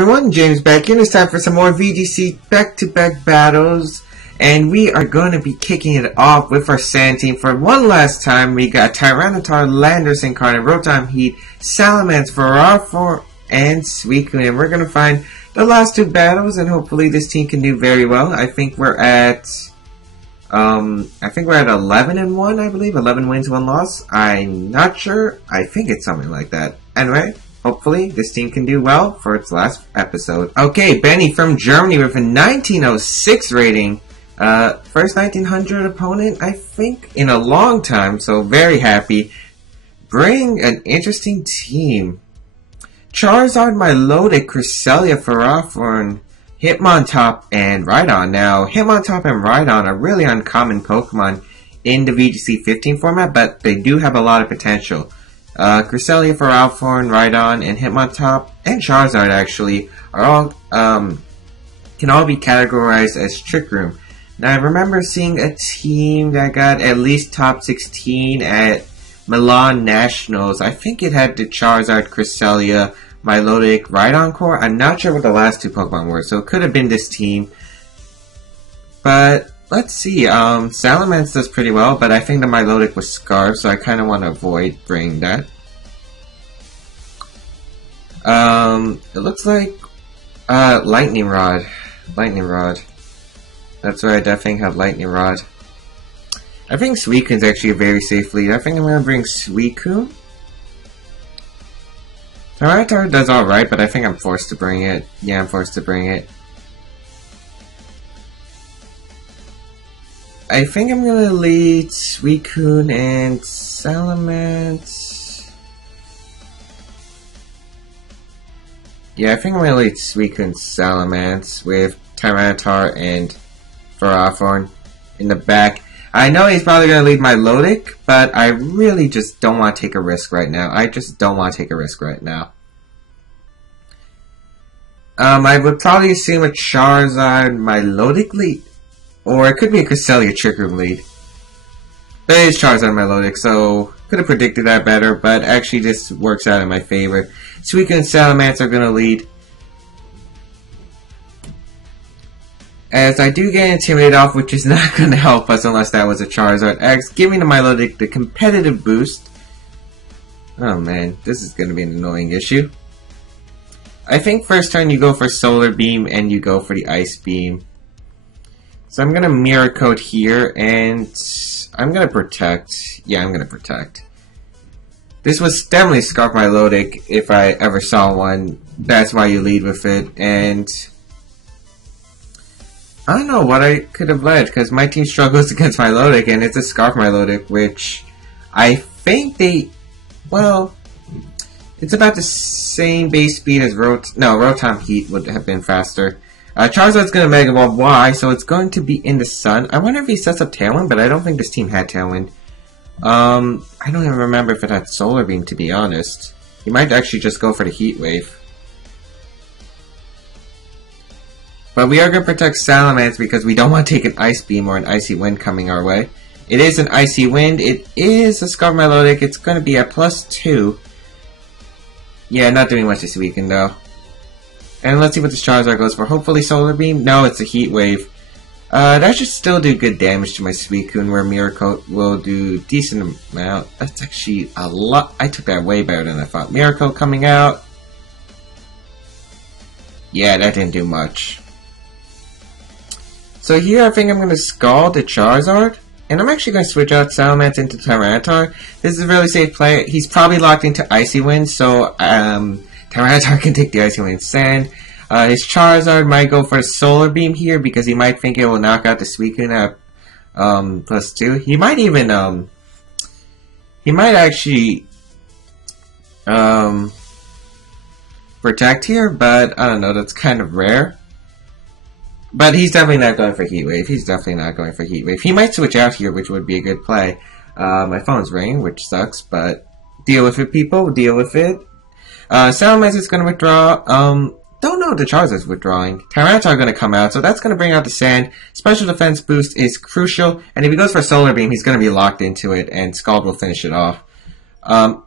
everyone, James Baek here, and it's time for some more VGC Baek Battles. And we are going to be kicking it off with our Sand team for one last time. We got Tyranitar, Landorus, Incarnate, Rotom, Heat, Salamence, Ferrothorn, and Suicune. And we're going to find the last two battles, and hopefully this team can do very well. I think we're at 11 and 1, I believe. 11 wins, 1 loss. I'm not sure. I think it's something like that. Anyway, hopefully this team can do well for its last episode. Okay, Benny from Germany with a 1906 rating. First 1900 opponent, I think, in a long time, so very happy. Bring an interesting team. Charizard, Milotic, Cresselia, Ferrothorn, Hitmontop, and Rhydon. Now, Hitmontop and Rhydon are really uncommon Pokemon in the VGC 15 format, but they do have a lot of potential. Cresselia, Ferrothorn, Rhydon, and Hitmontop, and Charizard actually, are all, can all be categorized as Trick Room. Now, I remember seeing a team that got at least top 16 at Milan Nationals. I think it had the Charizard, Cresselia, Milotic, Rhydon core. I'm not sure what the last two Pokemon were, so it could have been this team. But, let's see. Salamence does pretty well, but I think the Milotic was Scarf, so I kind of want to avoid bringing that. It looks like Lightning Rod. Lightning Rod. That's why I definitely have Lightning Rod. I think Suicune's actually a very safe lead. I think I'm going to bring Suicune. Tyranitar does alright, but I think I'm forced to bring it. Yeah, I'm forced to bring it. I think I'm going to lead Suicune and Salamence. Yeah, I think I'm going to lead Suicune and Salamence with Tyranitar and Ferrothorn in the back. I know he's probably going to lead Milotic, but I really just don't want to take a risk right now. I just don't want to take a risk right now. I would probably assume a Charizard Milotic lead. Or it could be a Cresselia Trick Room lead. But it is Charizard Milotic, so could have predicted that better, but actually this works out in my favor. Suicune and Salamence are going to lead. As I do get intimidated off, which is not going to help us unless that was a Charizard X, giving the Milotic the competitive boost. Oh man, this is going to be an annoying issue. I think first turn you go for Solar Beam and you go for the Ice Beam. So I'm going to Mirror Coat here and I'm going to Protect. Yeah, I'm going to Protect. This was definitely Scarf Milotic if I ever saw one. That's why you lead with it. And I don't know what I could have led, because my team struggles against Milotic, and it's a Scarf Milotic, which I think they, well, it's about the same base speed as Rotom Heat would have been faster. Charizard's going to Mega Evolve Y, so it's going to be in the sun. I wonder if he sets up Tailwind, but I don't think this team had Tailwind. I don't even remember if it had Solar Beam, to be honest. He might actually just go for the Heat Wave. But we are going to protect Salamence because we don't want to take an Ice Beam or an Icy Wind coming our way. It is an Icy Wind. It is a Scarf Milotic. It's going to be at +2. Yeah, not doing much this weekend though. And let's see what this Charizard goes for. Hopefully Solar Beam? No, it's a Heat Wave. That should still do good damage to my Suicune, where Mirror Coat will do decent amount. That's actually a lot. I took that way better than I thought. Mirror Coat coming out. Yeah, that didn't do much. So here I think I'm going to Scald the Charizard, and I'm actually going to switch out Salamence into Tyranitar. This is a really safe play. He's probably locked into Icy Wind, so Tyranitar can take the Icy Wind Sand. His Charizard might go for a Solar Beam here because he might think it will knock out the Suicune at +2. He might even he might actually Protect here, but I don't know, that's kind of rare. But he's definitely not going for Heat Wave. He's definitely not going for Heat Wave. He might switch out here, which would be a good play. My phone's ringing, which sucks, but deal with it, people. Deal with it. Salamence is going to withdraw. Don't know if the Charizard's withdrawing. Tyranitar going to come out, so that's going to bring out the Sand. Special Defense boost is crucial, and if he goes for Solar Beam, he's going to be locked into it, and Scald will finish it off.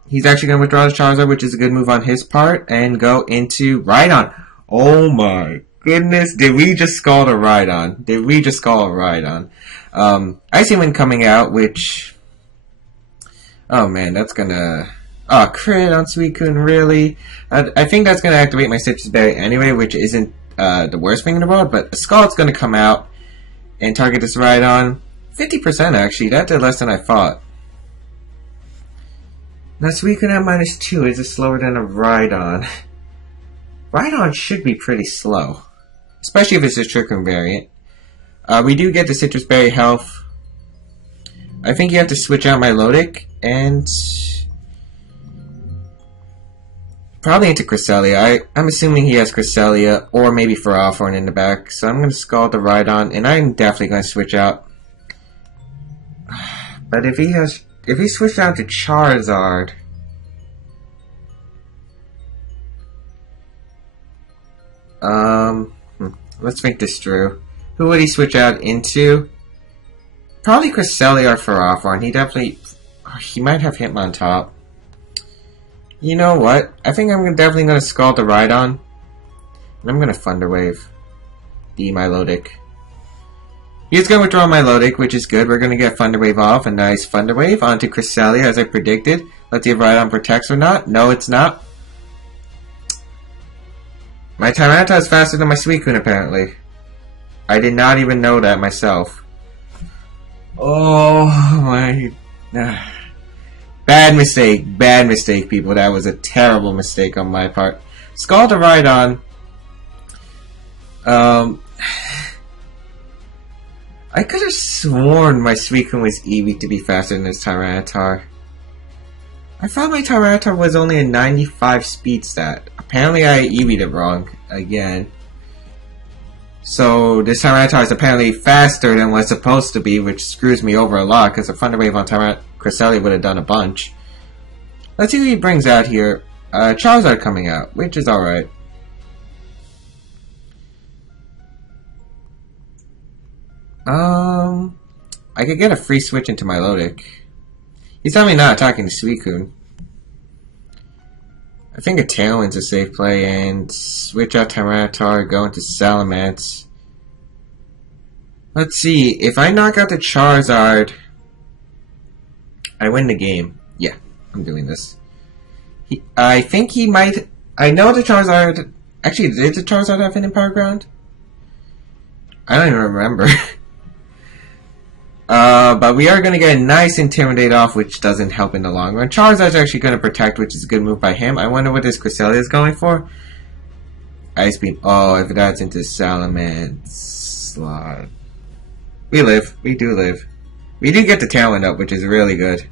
He's actually going to withdraw the Charizard, which is a good move on his part, and go into Rhydon. Oh my goodness, did we just scald a Rhydon? Did we just scald a Rhydon? Icy Wind coming out, which... Oh man, that's gonna... Oh, crit on Suicune, really? I think that's gonna activate my Citrus Berry anyway, which isn't the worst thing in the world, but a Scald's gonna come out and target this Rhydon. 50% actually, that did less than I thought. Now Suicune at -2 is slower than a Rhydon. Rhydon should be pretty slow, especially if it's a Trick Room variant. We do get the Citrus Berry health. I think you have to switch out Milotic and probably into Cresselia. I'm assuming he has Cresselia or maybe Ferrothorn in the back, so I'm going to Scald the Rhydon, and I'm definitely going to switch out. But if he switched out to Charizard, let's think this through. Who would he switch out into? Probably Cresselia or Ferrothorn. He might have Hitmontop. You know what? I think I'm definitely going to Scald the Rhydon, and I'm going to Thunder Wave the Milotic. He's going to withdraw Milotic, which is good. We're going to get Thunder Wave off. A nice Thunder Wave onto Cresselia, as I predicted. Let's see if Rhydon protects or not. No, it's not. My Tyranitar is faster than my Suicune, apparently. I did not even know that myself. Oh my... Bad mistake, people. That was a terrible mistake on my part. Scald the Rhydon. I could have sworn my Suicune was Eevee to be faster than this Tyranitar. I thought my Tyranitar was only a 95 speed stat. Apparently I Eevee'd it wrong again. So this Tyranitar is apparently faster than what's supposed to be, which screws me over a lot because a Thunder Wave on Cresselia would have done a bunch. Let's see what he brings out here. Charizard coming out, which is alright. I could get a free switch into Milotic. He's telling me not attacking the Suicune. I think a Tailwind's a safe play, and switch out Tyranitar, go into Salamence. Let's see, if I knock out the Charizard, I win the game. Yeah, I'm doing this. I think he might... I know the Charizard... Actually, did the Charizard have Hidden Power Ground? I don't even remember. But we are going to get a nice Intimidate off, which doesn't help in the long run. Charizard's actually going to Protect, which is a good move by him. I wonder what this Cresselia is going for. Ice Beam. Oh, if that's into Salamence slot. We live. We do live. We do get the Tailwind up, which is really good.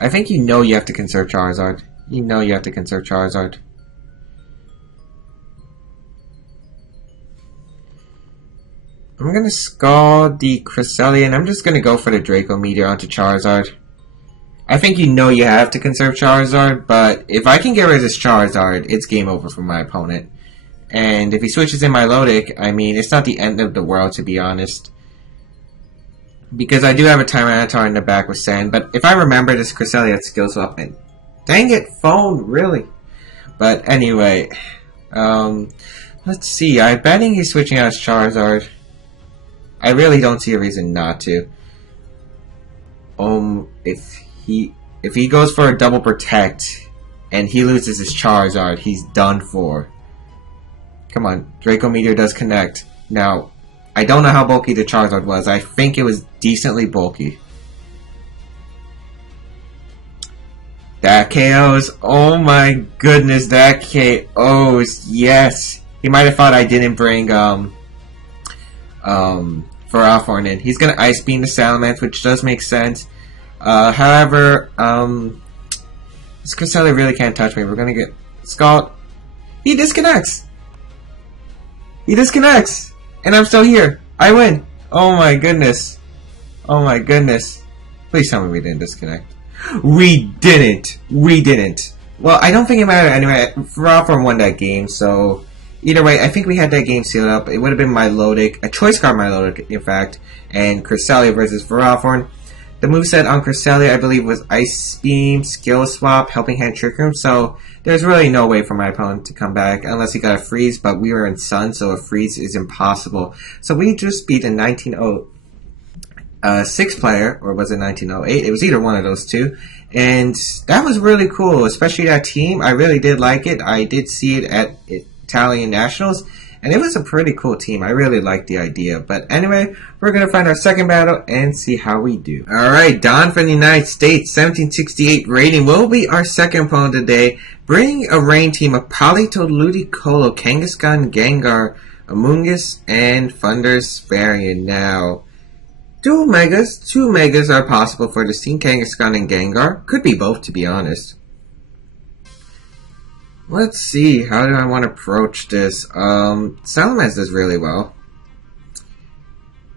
I think you know you have to conserve Charizard. You know you have to conserve Charizard. I'm going to Scald the Cresselia, and I'm just going to go for the Draco Meteor onto Charizard. I think you know you have to conserve Charizard, but if I can get rid of this Charizard, it's game over for my opponent. And if he switches in Milotic, I mean, it's not the end of the world, to be honest. Because I do have a Tyranitar in the back with Sand, but if I remember, this Cresselia skills up, and dang it, phone, really? But anyway, let's see, I'm betting he's switching out his Charizard. I really don't see a reason not to. If he goes for a double protect and he loses his Charizard, he's done for. Come on, Draco Meteor does connect. Now, I don't know how bulky the Charizard was. I think it was decently bulky. That KOs. Oh my goodness, that KOs. Yes. He might have thought I didn't bring Ferrothorn in. He's gonna Ice Beam the Salamence, which does make sense. However, this Cresselia really can't touch me. We're gonna get Scald. He disconnects! He disconnects! And I'm still here. I win! Oh my goodness. Oh my goodness. Please tell me we didn't disconnect. We didn't! We didn't! Well, I don't think it mattered anyway. Ferrothorn won that game, so... Either way, I think we had that game sealed up. It would have been Milotic, a choice card Milotic, in fact, and Cresselia versus Ferrothorn. The moveset on Cresselia, I believe, was Ice Beam, Skill Swap, Helping Hand, Trick Room, so there's really no way for my opponent to come back unless he got a freeze, but we were in Sun, so a freeze is impossible. So we just beat a 1906 player, or was it 1908? It was either one of those two, and that was really cool, especially that team. I really did like it. I did see it at Italian Nationals, and it was a pretty cool team. I really liked the idea. But anyway, we're going to find our second battle and see how we do. Alright, Don from the United States, 1768 rating, will be our second opponent today. Bringing a rain team of Politoed, Ludicolo, Kangaskhan, Gengar, Amoonguss, and Thunderous variant. Now, two megas are possible for this team, Kangaskhan and Gengar. Could be both, to be honest. Let's see, how do I want to approach this? Salamence does really well.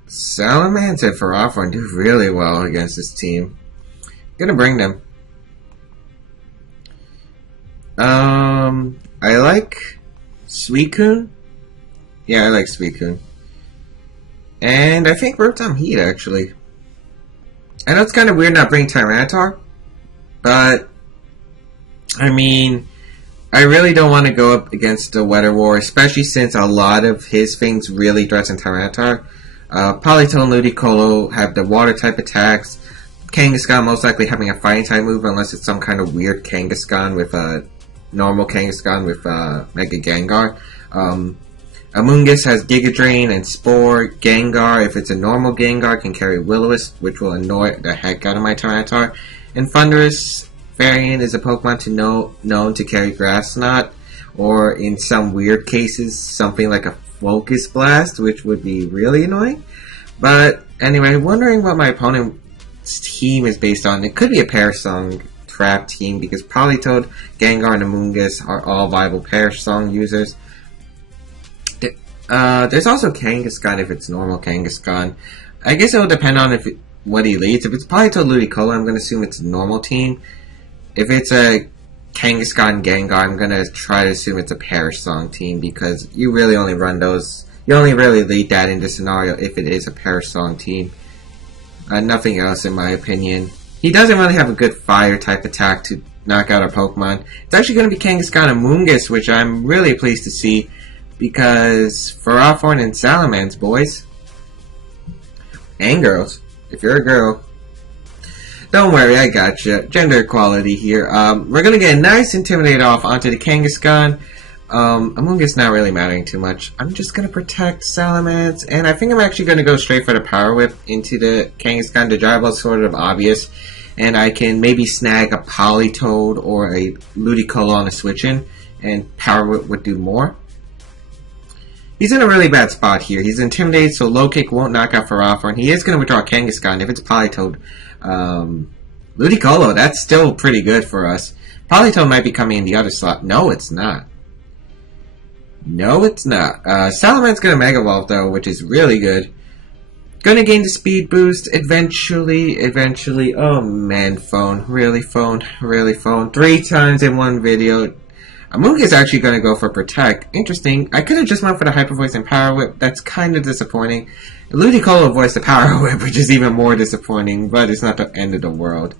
Salamence and Ferrothorn do really well against this team. Gonna bring them. I like Suicune. Yeah, I like Suicune. And I think Rotom Heat, actually. I know it's kind of weird not bringing Tyranitar, but I mean, I really don't want to go up against the Weather War, especially since a lot of his things really threaten Tyranitar. Politoed and Ludicolo have the water type attacks. Kangaskhan most likely having a fighting type move unless it's some kind of weird Kangaskhan with a normal Kangaskhan with Mega Gengar. Amoonguss has Giga Drain and Spore. Gengar, if it's a normal Gengar, can carry Will-O-Wisp, which will annoy the heck out of my Tyranitar. And Thunderous variant is a Pokemon known to carry Grass Knot, or in some weird cases, something like a Focus Blast, which would be really annoying. But anyway, wondering what my opponent's team is based on. It could be a Perish Song Trap team, because Politoed, Gengar, and Amoonguss are all viable Perish Song users. There's also Kangaskhan if it's normal Kangaskhan. I guess it will depend on what he leads. If it's Politoed Ludicolo, I'm going to assume it's a normal team. If it's a Kangaskhan Gengar, I'm going to try to assume it's a Perish Song team, because you really only run those. You only really lead that in this scenario if it is a Perish Song team. Nothing else in my opinion. He doesn't really have a good fire type attack to knock out our Pokemon. It's actually going to be Kangaskhan and Amoonguss, which I'm really pleased to see, because Ferrothorn and Salamence, boys. And girls. If you're a girl. Don't worry, I gotcha. Gender equality here. We're gonna get a nice Intimidate off onto the Kangaskhan. Amoonguss not really mattering too much. I'm just gonna protect Salamence, and I think I'm actually gonna go straight for the Power Whip into the Kangaskhan. The Dry Ball's sort of obvious, and I can maybe snag a Politoed or a Ludicolo on a switch-in, and Power Whip would do more. He's in a really bad spot here. He's intimidated, so Low Kick won't knock out Ferrothorn. He is going to withdraw Kangaskhan if it's Politoed. Ludicolo, that's still pretty good for us. Politoed might be coming in the other slot. No, it's not. No, it's not. Salamence's going to Mega Evolve, though, which is really good. Going to gain the speed boost eventually. Oh, man, phone. Really, phone. 3 times in one video. Amoonguss is actually going to go for Protect. Interesting. I could have just went for the Hyper Voice and Power Whip. That's kind of disappointing. Ludicolo voiced the Power Whip, which is even more disappointing, but it's not the end of the world.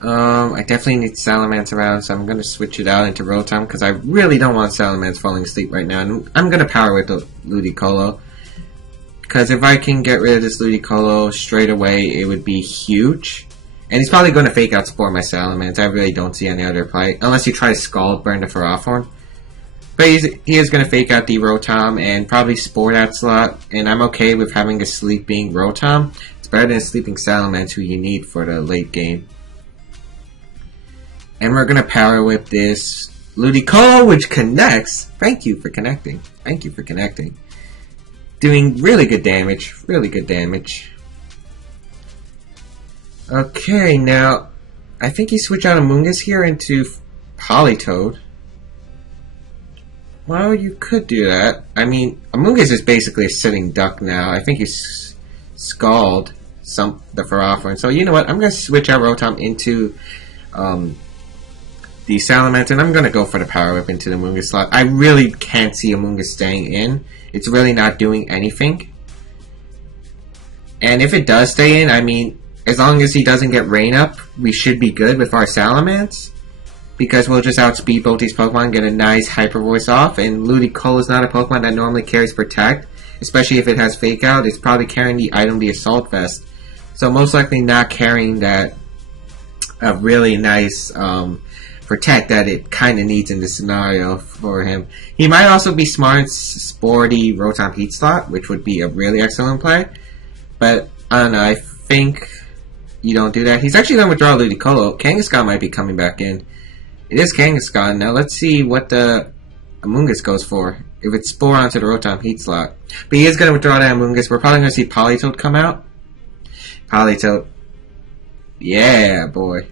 I definitely need Salamence around, so I'm going to switch it out into Rotom, because I really don't want Salamence falling asleep right now. And I'm going to Power Whip the Ludicolo, because if I can get rid of this Ludicolo straight away, it would be huge. And he's probably going to Fake Out Spore my Salamence. I really don't see any other play. Unless he tries Scald Burn the Ferrothorn. But he is going to Fake Out the Rotom and probably Spore that slot. And I'm okay with having a sleeping Rotom. It's better than a sleeping Salamence, who you need for the late game. And we're going to Power Whip this Ludicolo, which connects. Thank you for connecting. Doing really good damage. Okay, now, I think he switched out Amoonguss here into Politoed. Well, you could do that. I mean, Amoonguss is basically a sitting duck now. I think he's Scald the Ferrothorn. So, you know what? I'm going to switch out Rotom into the Salamence, and I'm going to go for the Power Whip into the Amoonguss slot. I really can't see Amoonguss staying in. It's really not doing anything. And if it does stay in, I mean, as long as he doesn't get Rain Up, we should be good with our Salamence. Because we'll just outspeed both these Pokemon, get a nice Hyper Voice off. And Ludicolo is not a Pokemon that normally carries Protect. Especially if it has Fake Out, it's probably carrying the item, the Assault Vest. So most likely not carrying that really nice Protect that it kind of needs in this scenario for him. He might also be smart and spore the Rotom Heat slot, which would be a really excellent play. But, I don't know, I think you don't do that. He's actually going to withdraw Ludicolo. Kangaskhan might be coming back in. It is Kangaskhan. Now let's see what the Amoonguss goes for. If it's Spore onto the Rotom Heat slot. But he is going to withdraw that Amoonguss. We're probably going to see Politoed come out. Politoed. Yeah, boy.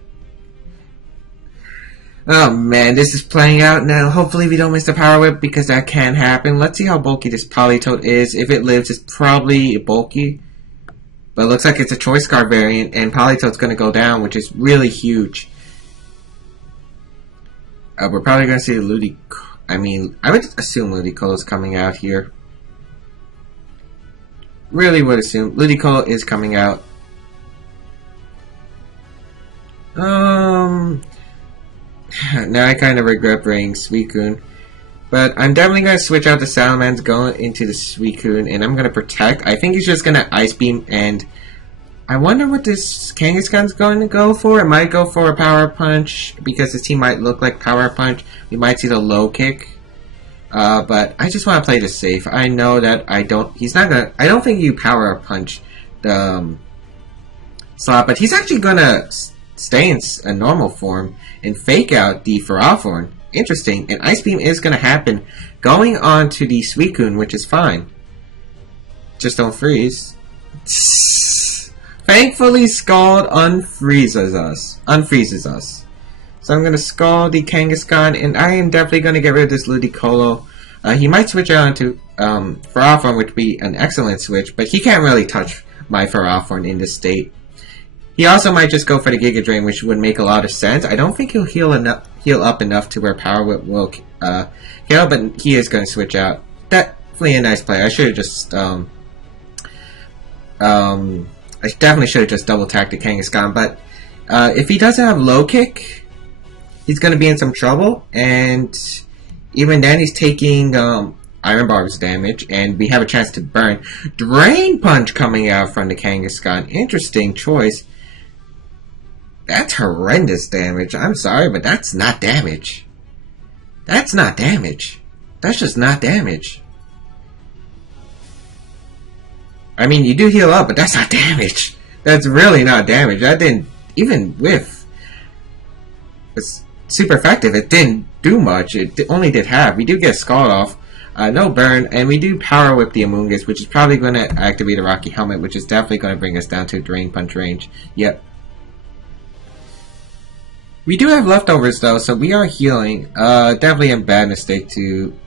Oh man, this is playing out now. Hopefully we don't miss the Power Whip because that can happen. Let's see how bulky this Politoed is. If it lives, it's probably bulky. But it looks like it's a Choice Scarf variant, and Politoed's going to go down, which is really huge. We're probably going to see Ludicolo. I mean, I would assume Ludicolo's coming out here. Really would assume Ludicolo is coming out. Now I kind of regret bringing Suicune. But I'm definitely going to switch out the Salamence, go into the Suicune, and I'm going to Protect. I think he's just going to Ice Beam, and I wonder what this Kangaskhan's going to go for. It might go for a Power Punch, because his team might look like Power Punch. We might see the Low Kick. But I just want to play this safe. I know that I don't think you Power Punch the slot, but he's actually going to stay in a normal form and Fake Out the Ferrothorn. Interesting. And Ice Beam is going to happen going on to the Suicune, which is fine. Just don't freeze. Thankfully, Scald unfreezes us. So I'm going to Scald the Kangaskhan, and I am definitely going to get rid of this Ludicolo. He might switch out into Ferrothorn, which would be an excellent switch, but he can't really touch my Ferrothorn in this state. He also might just go for the Giga Drain, which would make a lot of sense. I don't think he'll heal up enough to where Power Whip will kill, but he is going to switch out. Definitely a nice play. I should have just I definitely should have just double tacked the Kangaskhan, but if he doesn't have Low Kick, he's going to be in some trouble, and even then he's taking Iron Barb's damage, and we have a chance to burn. Drain Punch coming out from the Kangaskhan. Interesting choice. That's horrendous damage. I'm sorry, but that's not damage. That's not damage. That's just not damage. I mean, you do heal up, but that's not damage. That's really not damage. That didn't, even with it's super effective, it didn't do much. It only did half. We do get Scald off. No burn, and we do Power Whip the Amoonguss, which is probably going to activate a Rocky Helmet, which is definitely going to bring us down to Drain Punch range. Yep. We do have leftovers though, so we are healing. Definitely a bad mistake too.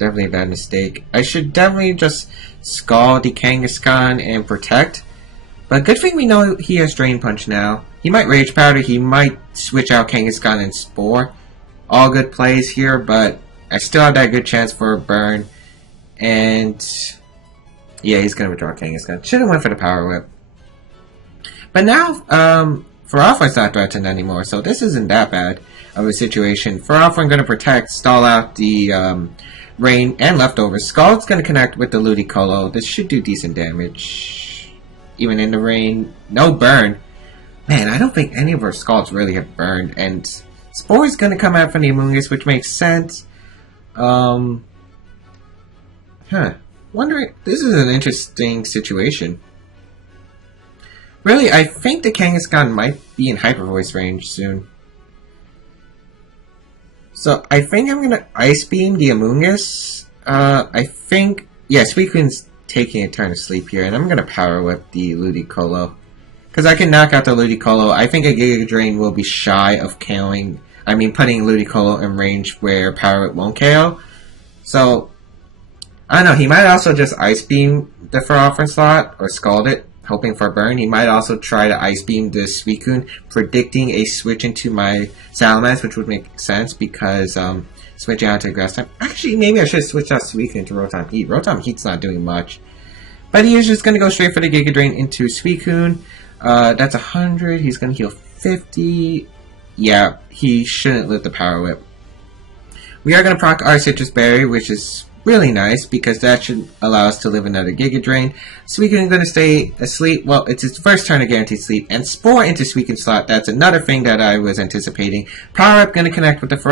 Definitely a bad mistake. I should definitely just Scald the Kangaskhan and Protect. But good thing we know he has Drain Punch now. He might Rage Powder, he might switch out Kangaskhan and Spore. All good plays here, but I still have that good chance for a burn. And yeah, he's gonna withdraw Kangaskhan. Should have went for the Power Whip. But now, Ferrothorn's not threatened anymore, so this isn't that bad of a situation. Ferrothorn gonna Protect, stall out the Rain and leftovers. Scald's gonna connect with the Ludicolo. This should do decent damage. Even in the Rain. No burn. Man, I don't think any of our Scalds really have burned. And Spore's gonna come out from the Amoonguss, which makes sense. Wondering, this is an interesting situation. Really, I think the Kangaskhan might be in Hyper Voice range soon. So, I think I'm gonna Ice Beam the Amoonguss. I think, yeah, Suicune's taking a turn of sleep here, and I'm gonna Power Whip the Ludicolo. Because I can knock out the Ludicolo. I think a Giga Drain will be shy of KOing, putting Ludicolo in range where Power Whip won't KO. So, I don't know, he might also just Ice Beam the Ferrothorn slot, or Scald it, hoping for a burn. He might also try to Ice Beam the Suicune, predicting a switch into my Salamence, which would make sense because switching out to Grass type. Actually, maybe I should switch out Suicune to Rotom Heat. Rotom Heat's not doing much. But he is just going to go straight for the Giga Drain into Suicune. That's 100. He's going to heal 50. Yeah, he shouldn't live the Power Whip. We are going to proc our Citrus Berry, which is really nice because that should allow us to live another Giga Drain. Suicune is going to stay asleep. Well, it's his first turn of guaranteed sleep. And Spore into Suicune slot. That's another thing that I was anticipating. Power Up going to connect with the the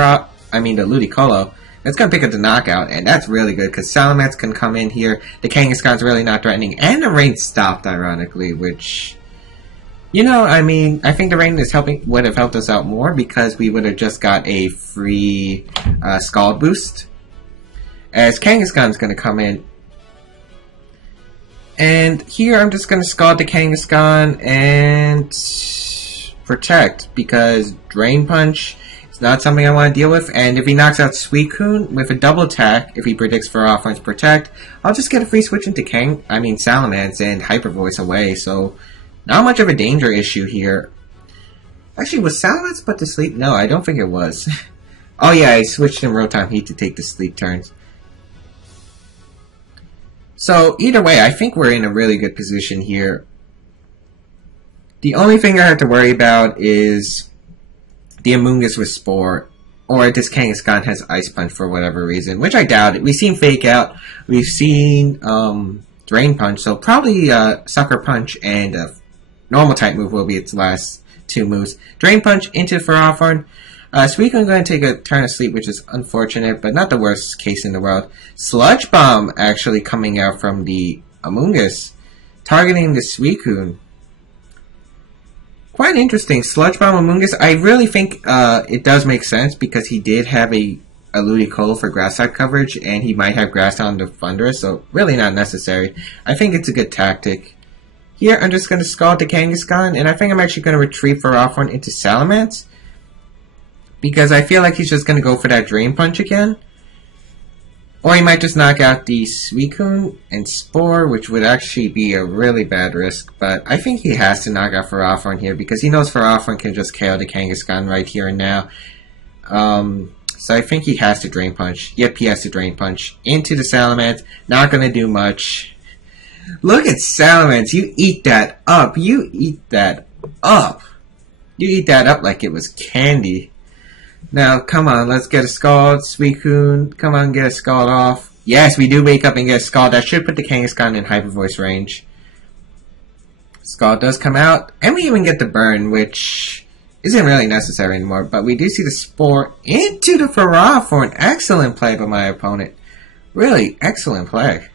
Ludicolo. It's going to pick up the Knockout, and that's really good because Salamence can come in here. The Kangaskhan's really not threatening, and the rain stopped, ironically, which, you know, I mean, I think the rain would have helped us out more because we would have just got a free Scald boost. As Kangaskhan's going to come in. And here I'm just going to Scald the Kangaskhan and Protect because Drain Punch is not something I want to deal with. And if he knocks out Suicune with a double attack, if he predicts for offense Protect, I'll just get a free switch into Salamence and Hyper Voice away. So not much of a danger issue here. Actually, was Salamence put to sleep? No, I don't think it was. Oh yeah, I switched in Rotom Heat to take the sleep turns. So, either way, I think we're in a really good position here. The only thing I have to worry about is the Amoonguss with Spore, or this Kangaskhan has Ice Punch for whatever reason, which I doubt it. We've seen Fake Out, we've seen Drain Punch, so probably Sucker Punch and Normal type move will be its last two moves. Drain Punch into Ferrothorn. Suicune going to take a turn of sleep, which is unfortunate, but not the worst case in the world. Sludge Bomb actually coming out from the Amoonguss, targeting the Suicune. Quite interesting. Sludge Bomb Amoonguss. I really think it does make sense because he did have a Ludicolo for Grass type coverage, and he might have Grass on the Thundurus, so really not necessary. I think it's a good tactic. Here, I'm just going to Scald the Kangaskhan, and I think I'm actually going to retreat Ferrothorn into Salamence. Because I feel like he's just going to go for that Drain Punch again. Or he might just knock out the Suicune and Spore, which would actually be a really bad risk. But I think he has to knock out Ferrothorn here, because he knows Ferrothorn can just KO the Kangaskhan right here and now. So I think he has to Drain Punch. Yep, he has to Drain Punch into the Salamence. Not going to do much. Look at Salamence. You eat that up. You eat that up. You eat that up like it was candy. Now, come on, let's get a Scald, Suicune. Come on, get a Scald off. Yes, we do wake up and get a Scald. That should put the Kangaskhan in Hyper Voice range. Scald does come out, and we even get the Burn, which isn't really necessary anymore. But we do see the Spore into the Ferrothorn. Excellent play by my opponent. Really excellent play.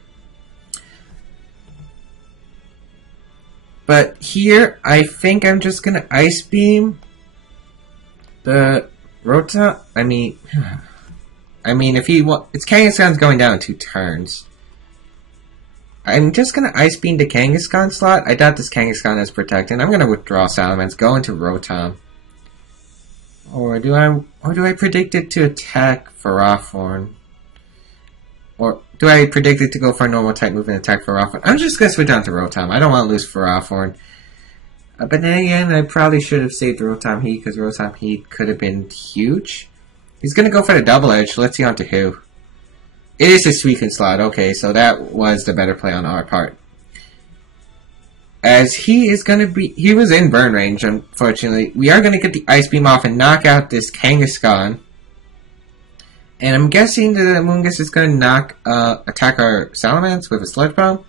But here, I think I'm just going to Ice Beam the Rotom. I mean, if it's Kangaskhan's going down in 2 turns. I'm just gonna Ice Beam the Kangaskhan slot. I doubt this Kangaskhan is protected. I'm gonna withdraw Salamence, go into Rotom. Or do I predict it to attack Ferrothorn? Or do I predict it to go for a normal type move and attack Ferrothorn? I'm just gonna switch down to Rotom. I don't want to lose Ferrothorn. But then again, I probably should have saved Rotom Heat, because Rotom Heat could have been huge. He's going to go for the Double Edge. Let's see onto who. It is a Suicune slot. Okay, so that was the better play on our part. As he is going to be... He was in burn range, unfortunately. We are going to get the Ice Beam off and knock out this Kangaskhan. And I'm guessing the Amoonguss is going to attack our Salamence with a Sludge Bomb.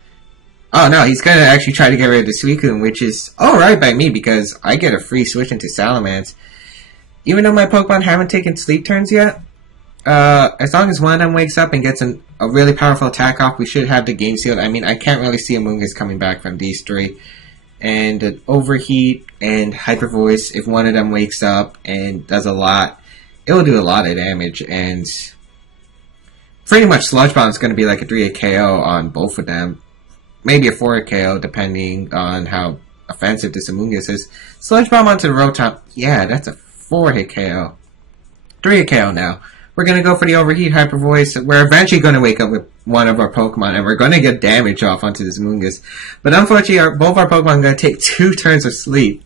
Oh no, he's going to actually try to get rid of the Suicune, which is alright by me because I get a free switch into Salamence. Even though my Pokemon haven't taken sleep turns yet, as long as one of them wakes up and gets a really powerful attack off, we should have the game sealed. I mean, I can't really see Amoonguss coming back from these 3. And an Overheat and Hyper Voice, if one of them wakes up and does a lot, it will do a lot of damage. And pretty much Sludge Bomb is going to be like a 3-hit KO on both of them. Maybe a 4-hit KO, depending on how offensive this Amoonguss is. Sludge Bomb onto the Rotom. Yeah, that's a 4-hit KO. 3-hit KO now. We're going to go for the Overheat Hyper Voice. We're eventually going to wake up with one of our Pokemon, and we're going to get damage off onto this Amoonguss. But unfortunately, both our Pokemon are going to take 2 turns of sleep.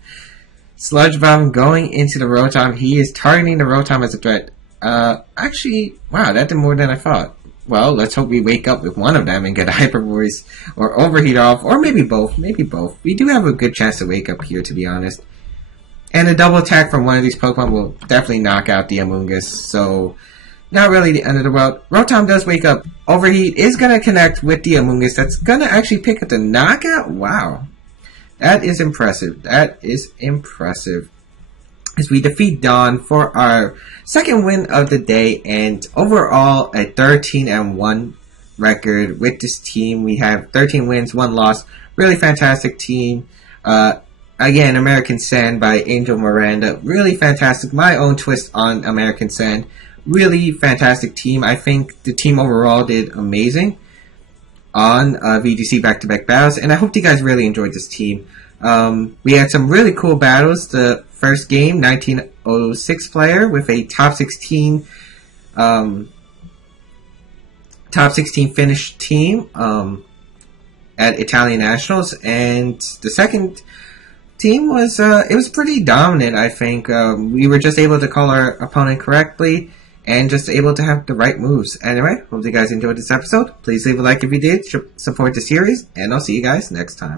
Sludge Bomb going into the Rotom. He is targeting the Rotom as a threat. Actually, wow, that did more than I thought. well, let's hope we wake up with one of them and get a Hyper Voice or Overheat off, or maybe both. Maybe both. We do have a good chance to wake up here, to be honest. And a double attack from one of these Pokemon will definitely knock out the Amoonguss, so not really the end of the world. Rotom does wake up. Overheat is going to connect with the Amoonguss. That's going to actually pick up the knockout. Wow. That is impressive. That is impressive. As we defeat Dawn for our second win of the day, and overall a 13-1 record with this team. We have 13 wins, 1 loss. Really fantastic team. Again, American Sand by Angel Miranda. Really fantastic. My own twist on American Sand. Really fantastic team. I think the team overall did amazing on VGC Baek Battles, and I hope you guys really enjoyed this team. We had some really cool battles. The first game, 1906 player with a top 16 finished team at Italian Nationals, and the second team was it was pretty dominant. I think we were just able to call our opponent correctly and just able to have the right moves. Anyway, hope you guys enjoyed this episode. Please leave a like if you did, support the series, and I'll see you guys next time.